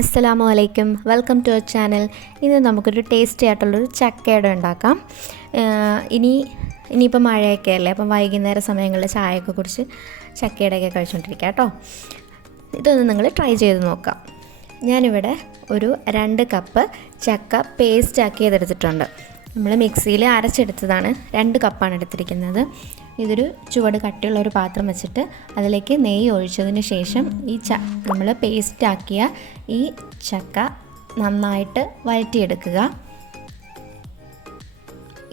അസ്സലാമു അലൈക്കും, welcome to our channel. ഇന്ന് നമുക്കൊരു ടേസ്റ്റി ആയിട്ടുള്ളൊരു ചക്കയുടെ ഉണ്ടാക്കാം. ഇനിയിപ്പോൾ മഴയൊക്കെ അല്ലേ, അപ്പം വൈകുന്നേര സമയങ്ങളിൽ ചായയൊക്കെ കുടിച്ച് ചക്കയുടെയൊക്കെ കഴിച്ചുകൊണ്ടിരിക്കുക കേട്ടോ. ഇതൊന്ന് നിങ്ങൾ ട്രൈ ചെയ്ത് നോക്കാം. ഞാനിവിടെ ഒരു 2 കപ്പ് ചക്ക പേസ്റ്റ് ആക്കിയതെടുത്തിട്ടുണ്ട്. നമ്മൾ മിക്സിയിൽ അരച്ചെടുത്തതാണ്. 2 കപ്പാണ് എടുത്തിരിക്കുന്നത്. ഇതൊരു ചുവട് കട്ടിയുള്ള ഒരു പാത്രം വെച്ചിട്ട് അതിലേക്ക് നെയ്യ് ഒഴിച്ചതിന് ശേഷം നമ്മൾ പേസ്റ്റാക്കിയ ഈ ചക്ക നന്നായിട്ട് വഴറ്റിയെടുക്കുക.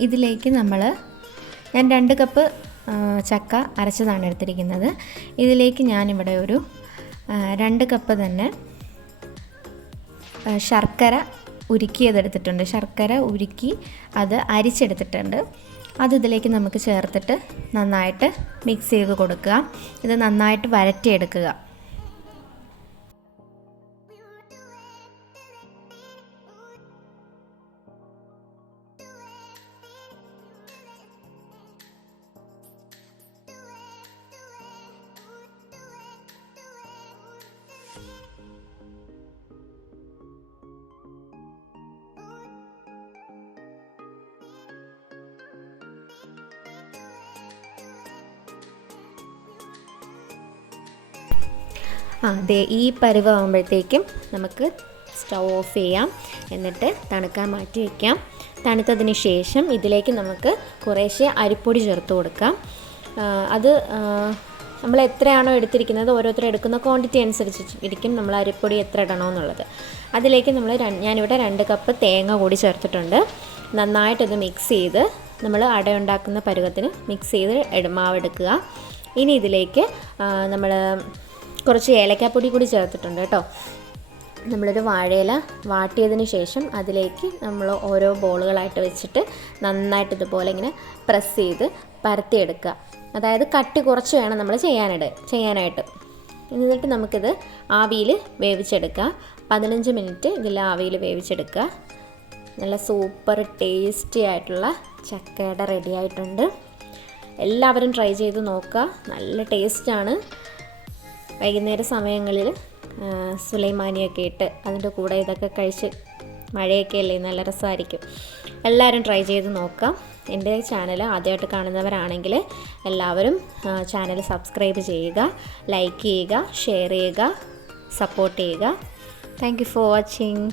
ഇതിലേക്ക് ഞാൻ 2 കപ്പ് ചക്ക അരച്ചതാണ് എടുത്തിരിക്കുന്നത്. ഇതിലേക്ക് ഞാനിവിടെ ഒരു 2 കപ്പ് തന്നെ ശർക്കര ഉരുക്കിയതെടുത്തിട്ടുണ്ട്. ശർക്കര ഉരുക്കി അത് അരിച്ചെടുത്തിട്ടുണ്ട്. അത് ഇതിലേക്ക് നമുക്ക് ചേർത്തിട്ട് നന്നായിട്ട് മിക്സ് ചെയ്ത് കൊടുക്കുക. ഇത് നന്നായിട്ട് വരട്ടിയെടുക്കുക. ഈ പരുവാകുമ്പോഴത്തേക്കും നമുക്ക് സ്റ്റൗ ഓഫ് ചെയ്യാം. എന്നിട്ട് തണുക്കാൻ മാറ്റി വയ്ക്കാം. തണുത്തതിന് ശേഷം ഇതിലേക്ക് നമുക്ക് കുറേശ്ശെ അരിപ്പൊടി ചേർത്ത് കൊടുക്കാം. അത് നമ്മൾ എത്രയാണോ എടുത്തിരിക്കുന്നത്, ഓരോരുത്തർ എടുക്കുന്ന ക്വാണ്ടിറ്റി അനുസരിച്ച് ഇരിക്കും നമ്മൾ അരിപ്പൊടി എത്ര ഇടണമെന്നുള്ളത്. അതിലേക്ക് ഞാനിവിടെ 2 കപ്പ് തേങ്ങ കൂടി ചേർത്തിട്ടുണ്ട്. നന്നായിട്ടത് മിക്സ് ചെയ്ത് നമ്മൾ അട ഉണ്ടാക്കുന്ന പരുവത്തിന് മിക്സ് ചെയ്ത് മാവെടുക്കുക. ഇനി ഇതിലേക്ക് നമ്മൾ കുറച്ച് ഏലക്കാപ്പൊടി കൂടി ചേർത്തിട്ടുണ്ട് കേട്ടോ. നമ്മളൊരു വാഴയില വാട്ടിയതിന് ശേഷം അതിലേക്ക് നമ്മൾ ഓരോ ബോളുകളായിട്ട് വെച്ചിട്ട് നന്നായിട്ട് ഇതുപോലെ ഇങ്ങനെ പ്രസ് ചെയ്ത് പരത്തിയെടുക്കുക. അതായത് കട്ടി കുറച്ച് വേണം നമ്മൾ ചെയ്യാനായിട്ട്. എന്നിട്ട് നമുക്കിത് ആവിയിൽ വേവിച്ചെടുക്കുക. 15 മിനിറ്റ് ഇതിൽ ആവിയിൽ വേവിച്ചെടുക്കുക. നല്ല സൂപ്പർ ടേസ്റ്റി ആയിട്ടുള്ള ചക്കയുടെ റെഡി ആയിട്ടുണ്ട്. എല്ലാവരും ട്രൈ ചെയ്ത് നോക്കുക. നല്ല ടേസ്റ്റാണ്. വൈകുന്നേര സമയങ്ങളിൽ സുലൈമാനിയൊക്കെ ഇട്ട് അതിൻ്റെ കൂടെ ഇതൊക്കെ കഴിച്ച് മഴയൊക്കെ അല്ലേ, നല്ല രസമായിരിക്കും. എല്ലാവരും ട്രൈ ചെയ്ത് നോക്കാം. എൻ്റെ ചാനൽ ആദ്യമായിട്ട് കാണുന്നവരാണെങ്കിൽ എല്ലാവരും ചാനൽ സബ്സ്ക്രൈബ് ചെയ്യുക, ലൈക്ക് ചെയ്യുക, ഷെയർ ചെയ്യുക, സപ്പോർട്ട് ചെയ്യുക. Thank you for watching.